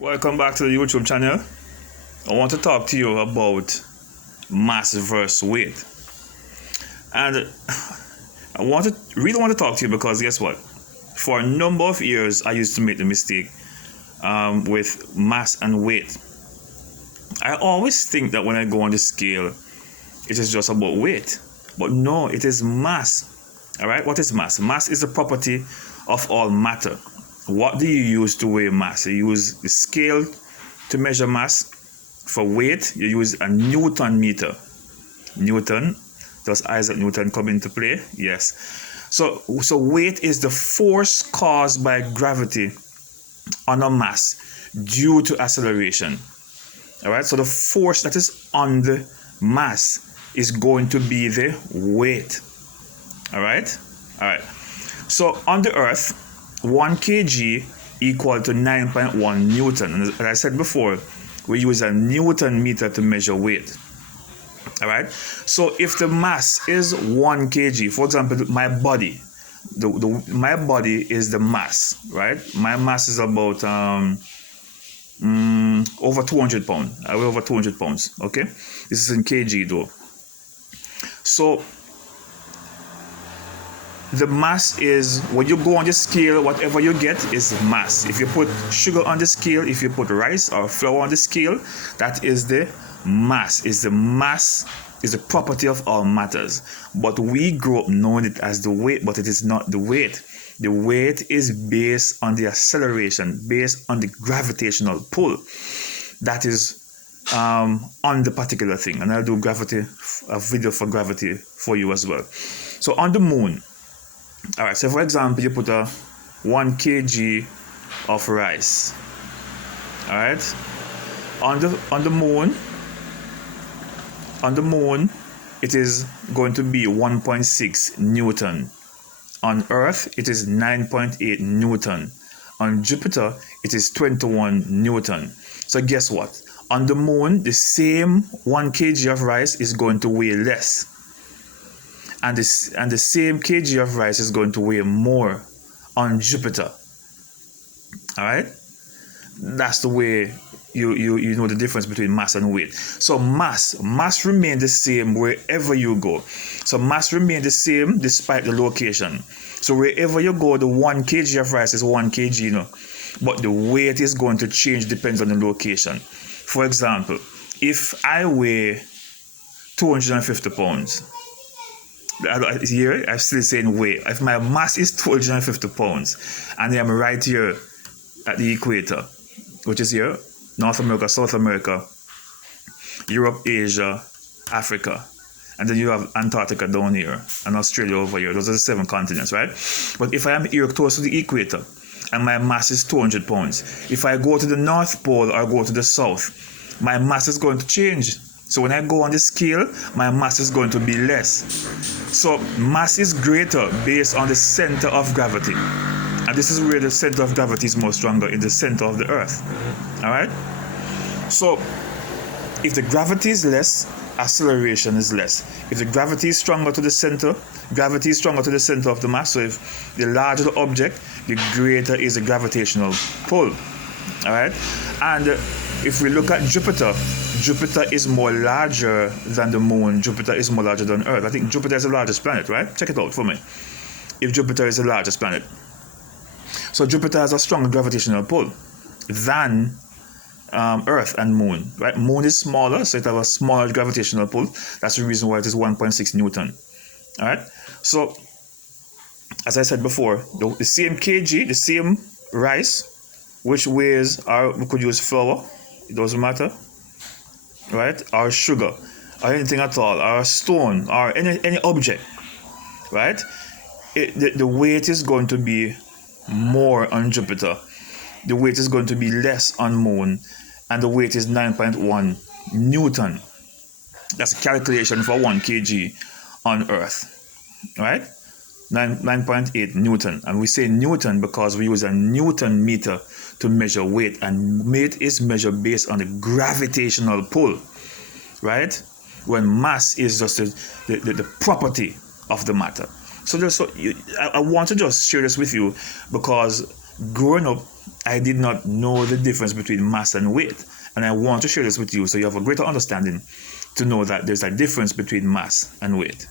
Welcome back to the YouTube channel. I want to talk to you about mass versus weight. And I really want to talk to you because guess what? For a number of years, I used to make the mistake with mass and weight. I always think that when I go on the scale, it is just about weight. But no, it is mass. All right, what is mass? Mass is a property of all matter. What do you use to weigh mass? You use the scale to measure mass. For weight, you use a Newton meter. Newton, does Isaac Newton come into play? Yes. So weight is the force caused by gravity on a mass due to acceleration. All right, so the force that is on the mass is going to be the weight. All right. So on the Earth, 1 kg equal to 9.1 Newton. And as I said before, we use a Newton meter to measure weight. All right. So if the mass is 1 kg, for example, my body, my body is the mass, right? My mass is about over 200 pounds. I weigh over 200 pounds. Okay. This is in kg though. So the mass is, when you go on the scale, whatever you get is mass. If you put sugar on the scale, if you put rice or flour on the scale, that is the mass. Is the property of all matters. But we grew up knowing it as the weight, but it is not the weight. The weight is based on the acceleration, based on the gravitational pull that is on the particular thing. And I'll do a video for gravity for you as well. So on the moon, all right, so for example, you put a 1 kg of rice. All right, on the moon, it is going to be 1.6 Newton. On Earth, it is 9.8 Newton. On Jupiter, it is 21 Newton. So guess what? On the moon, the same 1 kg of rice is going to weigh less. And the same kg of rice is going to weigh more on Jupiter. All right? That's the way you know the difference between mass and weight. So mass remains the same wherever you go. So mass remains the same despite the location. So wherever you go, the 1 kg of rice is 1 kg, you know. But the weight is going to change, depends on the location. For example, if I weigh 250 pounds, here I'm still saying weight. If my mass is 250 pounds and I'm right here at the equator, which is here, North America, South America, Europe, Asia, Africa, and then you have Antarctica down here and Australia over here. Those are the 7 continents, right? But if I am here close to the equator and my mass is 200 pounds, if I go to the North Pole or go to the South, my mass is going to change. So when I go on the scale, my mass is going to be less. So mass is greater based on the center of gravity. And this is where the center of gravity is more stronger, in the center of the Earth. All right? So if the gravity is less, acceleration is less. If the gravity is stronger to the center, gravity is stronger to the center of the mass. So if the larger the object, the greater is the gravitational pull. All right? And if we look at Jupiter is more larger than the moon. Jupiter is more larger than Earth. I think Jupiter is the largest planet, right? Check it out for me. If Jupiter is the largest planet. So Jupiter has a stronger gravitational pull than Earth and Moon, right? Moon is smaller, so it has a smaller gravitational pull. That's the reason why it is 1.6 Newton. All right? So, as I said before, the same kg, the same rice, which weighs, or we could use flour, it doesn't matter, right? Or sugar, or anything at all, or a stone, or any object, right? The weight is going to be more on Jupiter. The weight is going to be less on Moon, and the weight is 9.1 Newton. That's a calculation for 1 kg on Earth, right? 9.8 Newton. And we say Newton because we use a Newton meter to measure weight, and weight is measured based on the gravitational pull, right? When mass is just the property of the matter. So I want to just share this with you because growing up, I did not know the difference between mass and weight. And I want to share this with you so you have a greater understanding to know that there's a difference between mass and weight.